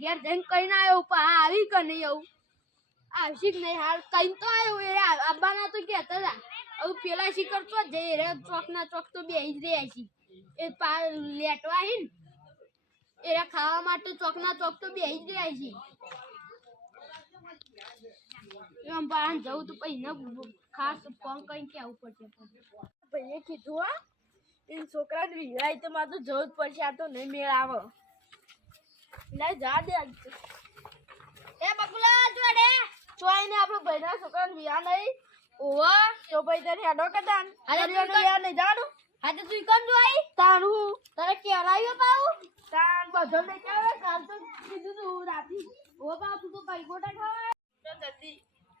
ઘેર જઈને કઈને આવ્યો પા આવી કે નહીં આવું? આવશી નહીં? હાલ કઈ તો આવ્યો એ આબાના તો કહેતા હતા. હવે પેલા શિકર તો જઈ રે ચોક ના ચોક તો બે જ રહ્યા છે. એ પા લેટવા હી ને એરા ખાવા માટે ચોક ના ચોક તો બે જ રહ્યા છે. એમ બહાર જવું તો પછી ન ખાસ ફોન કરીને કેવું પડશે ભાઈએ કીધું, હા છોકરાને વિવાહ તો મારે તો જવું જ પડશે, આ તો નહીં મેળ આવે. ના જા દે આજ એ બકુલા જોડે ચોય ને આપણો ભાઈના છોકરાને વિયા નહીં. ઓવા તો ભાઈ તને હેડો કદાન અરે તું વિવાહ નહીં જાણું? આજે તું કોણ જોઈ? તારું તારે કેરાયો પાઉ? તાન બધો લઈ જાવ કાલ તો કીધું તું રાતી. ઓ પાઉ તું તો ભાઈ ગોટા ખાવા તો જલ્દી.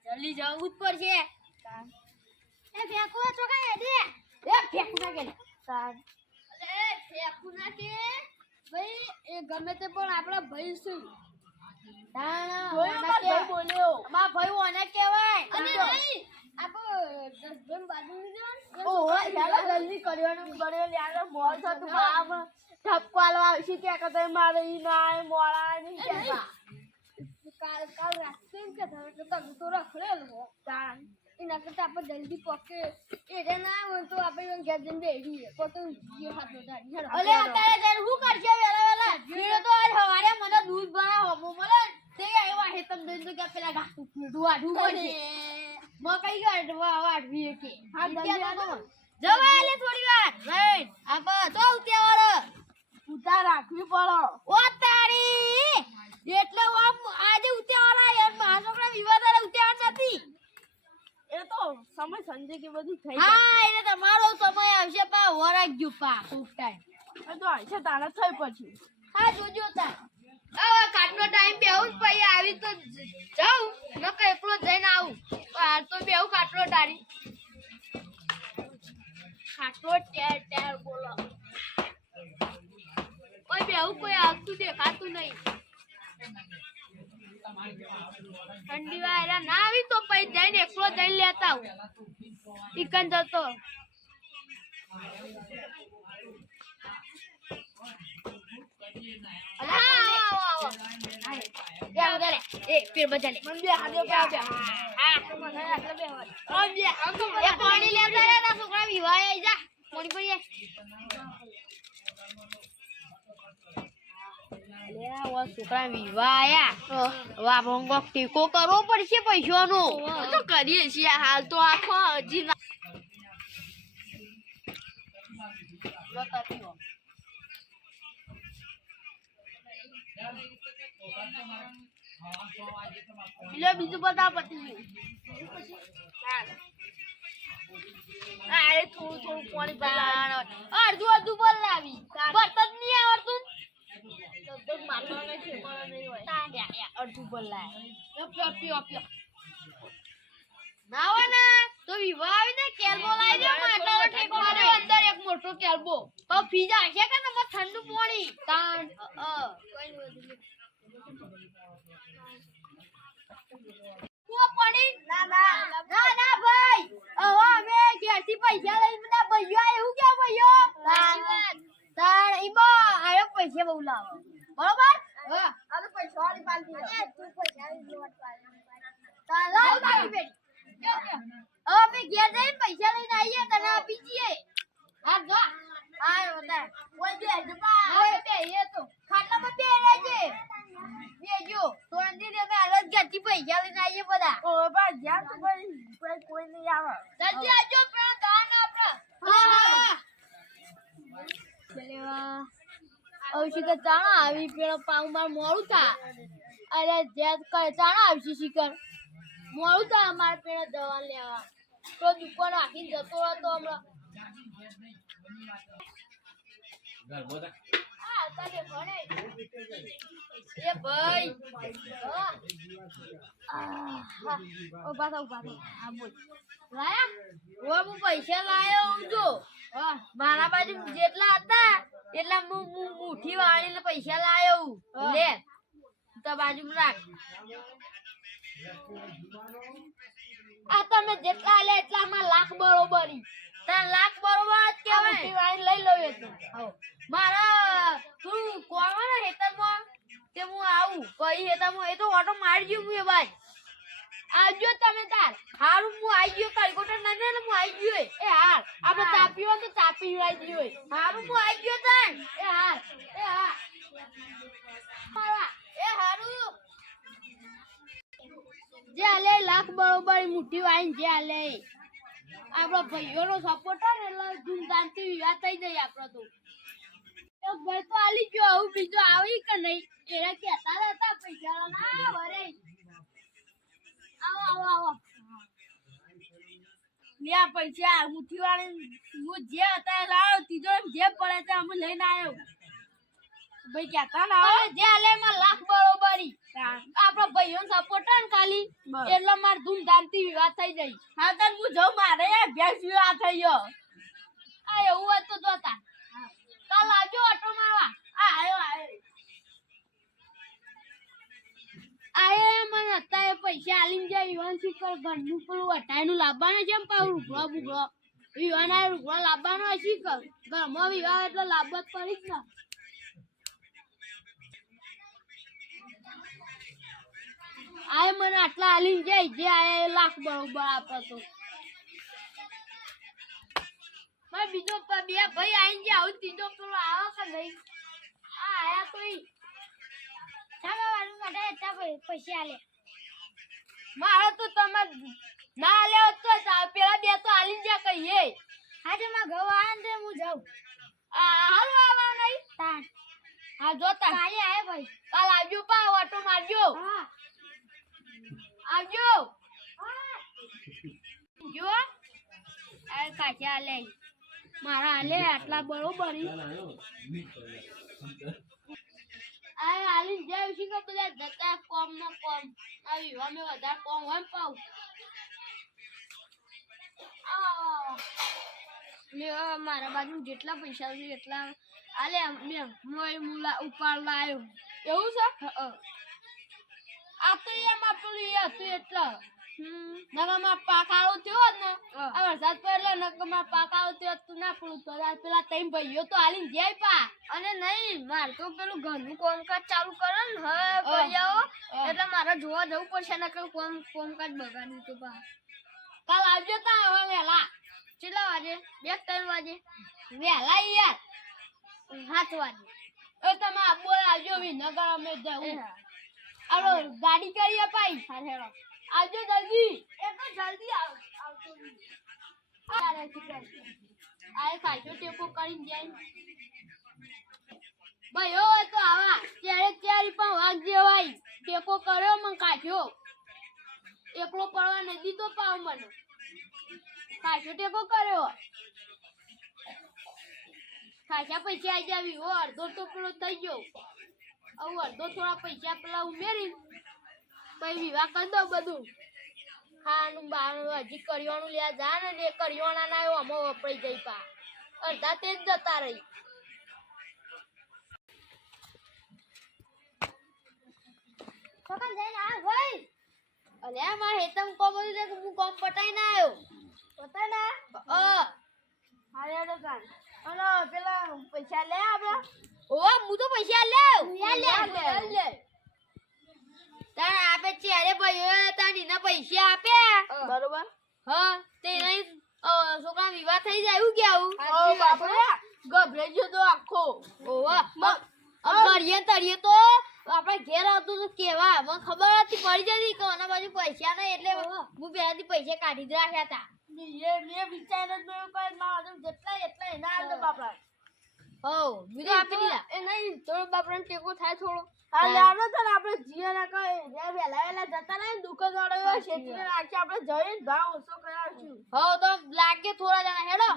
જલ્દી જવું જ પડશે. એ ફેંકુ ચોકા એ દે એ ફેંકુ ના કે. તાન. અરે ફેંકુ ના કે. ભાઈ એ ગમે તે પણ આપણા ભાઈ છે. કાલ કાલ એમ કે તમે તો રખડેલો એના કરતા આપણે જલ્દી પકે. એટલે ના હોય તો આપણે ઘેર જઈને બેઠીએ પોતે જીવ હાથ વધારી અલે અત્યારે જઈને શું કરશે વેલા વેલા જીરો તો આજ હવારે મને દૂધ ભરા હોમો મળે તે આવ્યા હે તમ દઈને તો કે પેલા ઘાસ પીડું આઢું પડશે મ કઈ ગાડ વા વાડવી કે હા, આવો. જવા લે થોડી વાર. લઈ આપા તો ઉત્યાવાળો ઉતાર રાખવી પડો. ઓ તારી એટલે આમ આજે ઉત્યાવાળા યાર મારા છોકરા વિવાદ ઉત્યાવાળ નથી. એ તો સમય સંજે કે બધું થઈ હા એટલે તમારો સમય આવશે પા વરાગ ગયું પા ખૂબ ટાઈમ એ તો આવશે તારા થઈ પછી. હા જોજો તાર હવે કાટનો ટાઈમ બેહું જ પછી આવી તો જાઉં. નકર એકલો જઈને આવું. પણ તો બેહું કાટલો ટારી કાટલો ટેર ટેર બોલો. કોઈ બેહું કોઈ આવતું દેખાતું નહીં. ઠંડી વાયરા ના આવી તો પછી જઈને એકલો જઈને લેતા આવું. ચિકન જતો અલા, આવો, આવો, આવો. ટેકો કરવો પડશે પૈસાનો. તો કરીએ છીએ, હાલ તો આખો હજી બીજું બધા પતી ગયું થોડું થોડું પાણી અડધું અડધું બોલ લાવી બર્તન નહીં આવડતું તો મારવાનો ઠેકાણો નહીં હોય. અડધું બોલ લાવી પીઓ પીઓ પીઓ ના હોય ને તો વિવાહ આવી ને કેલ્બો લાવી દે માટલાનો ઠેકો મારે અંદર એક મોટો કેલ્બો. તો ફીજા છે કે તમે ઠંડુ પાણી? તાણ. કૂવો પાણી? ના ના ના ના ભાઈ. હવે અમે ઘેરથી પૈસા લઈને બધા ભાઈઓ એવું કે ભાઈઓ? તાણ આયો પૈસા બહુ લાવો બરોબર હા આ તો પૈસા વાળી પાલતી તું પૈસા તાર લાવ તારી બેટી હવે અમે ઘેર જઈને પૈસા લઈને આવીએ તને આપી હા જો. હા બધા કોઈ બે જપા હવે બે એ તો. ખાટલામાં બે રહેજે બેજો તો અંજી અમે અલગ ઘેરથી પૈસા લઈને આવીએ બધા. ઓ બા જ્યાં તો કોઈ કોઈ કોઈ નહીં આવે. જલ્દી આવજો પેલા ગાન આપણે હા હા. ચલેવા. હવે ચાણા આવી પેલો પાઉ માર મોડું થા. અરે જ્યાં ચાણા આવશે શિખર. મોડું થા અમારે પેલા દવા લેવા. તો દુકાન રાખીને જતો હતો હમણાં હા, તને ભણે. એ ભાઈ. ઊભા થા, ઊભા થા. હા, બોલ. લાયા? હવે હું પૈસા લાયો હું જો મારા બાજુ જેટલા હતા એટલા હું મુઠ્ઠી વાળીને પૈસા લાયો હું. લે તો બાજુ રાખ આ તમે જેટલા લે એટલામાં લાખ બરોબરી તાર લાખ બરોબર જ કહેવાય. મુઠ્ઠી વાઈન લઈ લઉં એ તો મારા તું કોવા ને હેતરમાં તે હું આવું? પછી હેતરમાં એ તો ઓટો મારી ગયો હું એ ભાઈ. આવજો તમે તાર. હારું હું આવી ગયો કલકોટર ના ને હું આવી ગયો એ. હાર. આપણે તાપી હોય તો તાપી આવી ગયો હારું હું આવી ગયો તાર. એ હાર. એ હાર. મારા એ હારું. જે આલે, લાખ બરોબર મુઠ્ઠી વાઈને જે આલે. આપણો ભાઈઓનો સપોર્ટ ને એટલે ધૂમધામથી વિવાહ થઈ જાય આપણો તો. ભાઈ તો આલી ગયો, આવું બીજો આવી કે નહીં? એના કહેતા હતા, પૈસા ના વરે આવો આવો આવો. લે આ પૈસા, મુઠ્ઠી વાળી હું જે હતા એ તીજો જે પડે તે અમે લઈને આવ્યો. ભાઈ કહેતા ના, આવે, જે આલે એમાં લાખ બરોબરી. આવે ભાઈઓ ભાઈઓનો સપોર્ટ ને ખાલી બસ. એટલે માર ધૂમધામથી વિવાહ થઈ જાય. હા, તો હું જાઉં મારે અભ્યાસ વિવાહ થઈ આ એવું હોય તો જોતા કાલ આવજો ઓટો મારવા. આ આયો, આયે. મને અત્યારે પૈસા આલીમ જાય વિવાન શીખર ઘરનું પેલું અટાયનું લાવવાનું છે પાછું રૂગડો બુગડો વિવાન આ રૂગડો લાવવાનો શીખર ઘરમાં વિવાહ એટલે લાવવો જ પડી જ ને. આયે મને આટલા આલીને જાય જે આય લાખ બરોબર આપે તો. મારે બીજો બે ભાઈ આઈને જાય આવું ત્રીજો પેલો આવે કે નહીં? આ આયા કોઈ? વાળું એટલા પૈસા આલે. મારે તો તમે ના આલે હોત તો પેલા બે તો આલીને જાય કહીએ. આજે માં ઘઉં આવે હું જાઉં. આ હાલ આવા નહીં? હા જોતા કાલે ભાઈ. કાલ આવજો પા ઓટો મારજો. હા. આવજો જો આ કાચા આલે. મારા આલે, આટલા બરોબર આ હાલી જાય છે કે બધા જતા કોમ નો કોમ. આ વિવાહ મે વધારે કોમ હોય પાઉ મેં મારા બાજુ જેટલા પૈસા છે એટલા. આલે મેં મોય મુલા ઉપાડ લાયો એવું છે? આ તો એમાં પેલું એ હતું એટલે. થયો ને આ વરસાદ પડ્યો નકરમાં પાકાળો થયો હોત ના પેલું તો. પેલા ત્રણ ભાઈઓ તો હાલી જાય પા અને નહીં માર તો પેલું ઘરનું કામકાજ ચાલુ કરે ને હવે ભાઈઓ. એટલે મારે જોવા જવું પડશે નકર કોમ કામકાજ બગાડ્યું તો પા કાલ આવજો તા હવે વહેલા. કેટલા વાગે? બે ત્રણ વાગે? વહેલા યાર. સાત વાગે. એ તમે આબો આવજો વિનગર અમે જવું. આપણે ગાડી કરી પાઈ હા હેડો આવજો જલ્દી. એ તો જલ્દી આવ આવતો આરે ચિકન આય ખાજો ટેપો કરીને જાય ભાઈ ઓ તો આવા. ત્યારે ત્યારે પણ વાગ જેવાય. ટેપો કર્યો, મને કાઢ્યો. એકલો પડવા નથી દીધો પાવ મને. કાઢ્યો ટેકો કર્યો. ખાસા પછી આવી જાવી. હો, અડધો ટોપલો થઈ ગયો. હવે અડધો થોડા પૈસા પેલા ઉમેરી, પછી વિવાહ કરી દો બધું. ખાવાનું બાવાનું હજી કરિયાણું લેવા જા ને એ કરિયાણા ના આમાં વપરાઈ જાય પા. અડધા તે જ જતા રહી. જઈને આ ભાઈ. અલ્યા મારે હેતમ કોમ હતું તે હું કોમ પટાઈ ના આવ્યો. પટાઈ ના? અ હારે દુકાન કાન અને પેલા પૈસા લે આપડા. ઓ હું તો પૈસા લેવ લે, લે, લે. લે તાર આપે ચારે ભાઈઓ તાર એના પૈસા આપ્યા બરોબર. હા તે નહીં છોકરા વિવાહ થઈ જાય એવું કે આવું? ઓ બાપરે ગભરાઈ ગયો તો આખો. ઓવા કરીએ તરીએ તો આપણે ઘેર આવતું તો કેવા? મને ખબર હતી પડી જતી કે આના બાજુ પૈસા નહીં એટલે હું પહેલાથી પૈસા કાઢી જ રાખ્યા હતા. એ મેં વિચાર્યું જ નહીં કોઈ ના જેટલા એટલા એના આવતો બાપરા. હો તો આપી દીધા. એ નહીં થોડો બાપરાને ટેકો થાય થોડો. હા. લેવાનો તો આપણે જીએ ના કહે જ્યાં વહેલા વહેલા જતા નહીં દુકાન વાળો છેતરીને રાખી આપણે જઈને ભાવ ઓછો કરાવશું. હો તો લાગે થોડા જણા હેડો.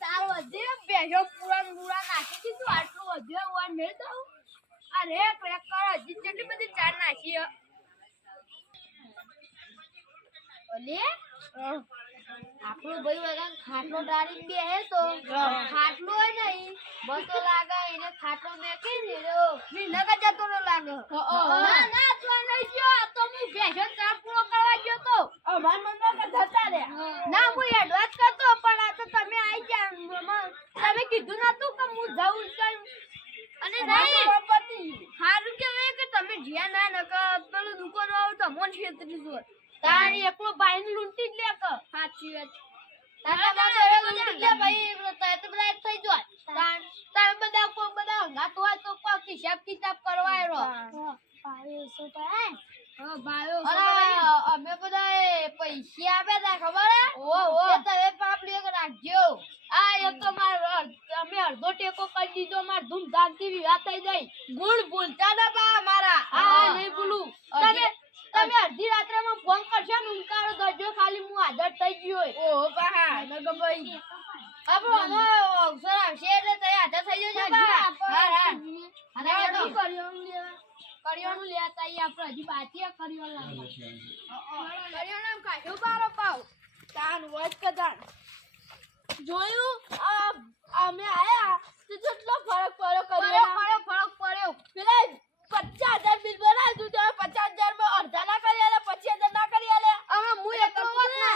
સારું વધે બેસો પૂરા પૂરા નાખી દીધું. આટલું વધ્યો હોય નહીં દઉં. અરે પેક કરો હજી કેટલી બધી ચાર નાખી. ઓલે? આપણો ભાઈ વગર ખાટલો ડાળી બે હે તો? ખાટલો હે નહીં બસો લાગા એને ખાટલો મેકે ને રો મી નગર જતો નો લાગે. ના ના તો નહીં ગયો. તો હું ભેજન કામ પૂરો કરવા ગયો તો. ઓ માર મન ના જતા રે ના હું એડવાન્સ કરતો પણ આ તો તમે આવી ગયા. તમે કીધું નતું કે હું જાઉં છું અને નહીં. સારું કે તમે જ્યાં ના નકર પેલું દુકાન આવો તો મોન છેતરી જોર તારી એકલો ભાઈ ને લૂંટી જ લે ક. સાચી વાત. અમે બધા પૈસા આપ્યા તા ખબર ઓ ઓ. તમે પાપડી એક રાખજો. આ એક તો મારો અમે અડધો ટેકો કરી દીધો માર ધૂમધામથી વિવાહ થઈ જાય. ગુણ ભૂલતા ના બા મારા. આ નહીં ભૂલું. તમે અડધી રાત્રે માં ફોન કરશો ને ઉનકારો દરજો ખાલી હું હાજર થઈ ગયો હોય. ઓહો પા નગમ ભાઈ. આપણો આનો અવસર આવશે એટલે તમે હાજર થઈ જજો બા હા હા. અને હેડો કરિયાણું લેવા. આઈએ આપણે. હજી બાકી આ કરિયાણું લાવવા કરિયાણું કાઢ્યો બારો પાવ તાન વોચ કદાન. જોયું? આ અમે આયા તો જેટલો ફરક પડ્યો કર્યો પડ્યો ફરક પડ્યો પેલા પચાસ હજાર બિલ બનાવ્યું તો પચાસ હજારમાં અડધા ના કરી આલે પચીસ હજાર ના કરી આલે હવે હું એકલો હોત ને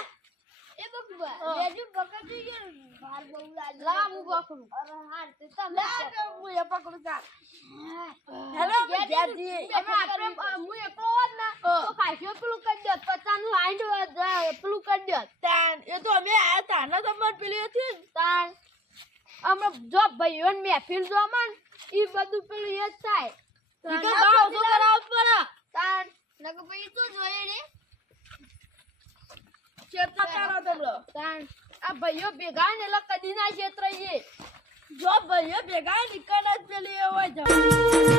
એ તો બહુ લાગે લા હું પકડું અરે હાર તે તમે હું એ પકડું ચાલ હેલો હેલો, અમે આપણે હું એકલો હોત ને તો કાશ્યો પેલું કરી દે પેલું કરી દે. તાન એ તો અમે આયા તાના તો મને પેલી હતી ને. તાણ અમે જો ભાઈઓ મહેફિલ જો મન એ બધું પેલું એ થાય. ઈ તો ભાવ તો કરાવવો જ પડે? તાણ નકો ભાઈ તો જોઈએ રે ચેતના તારો તમલો તાણ આ ભાઈઓ ભેગા ને એટલે કદી ના ક્ષેત્ર જો ભાઈઓ ભેગા નીકળ્યા જ પેલી હોય જવાનું